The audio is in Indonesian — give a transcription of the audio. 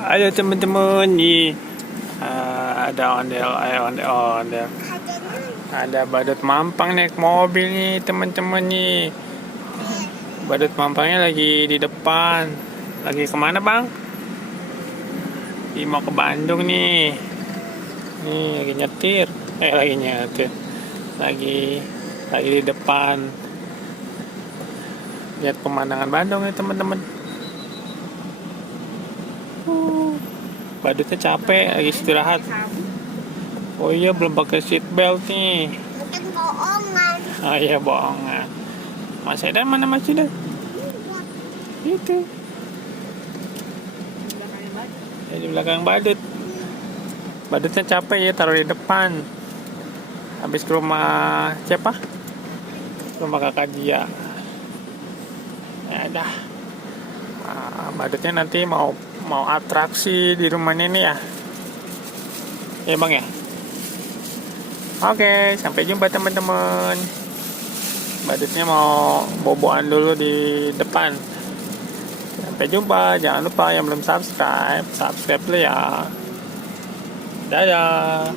Ayo teman-teman nih, ada ondel-ondel. Ada badut mampang naik mobil nih teman-teman nih. Badut mampangnya lagi di depan. Lagi kemana bang? Mau ke Bandung nih. Nih lagi nyetir. Lagi nyetir. Lagi di depan. Lihat pemandangan Bandung ya teman-teman. Badutnya capek, lagi istirahat. Oh iya, belum pakai seat belt nih. Itu bohongan. Oh iya, bohongan. Mas Edan mana Mas Edan? Itu. Ya, di belakang badut. Badutnya capek ya, taruh di depan. Habis ke rumah siapa? Rumah kakak Jia. Ya dah. Badutnya nanti mau atraksi di rumah ini ya. Ya bang ya. Oke, sampai jumpa teman-teman. Badutnya mau boboan dulu di depan. Sampai jumpa. Jangan lupa yang belum subscribe dulu ya. Dadah.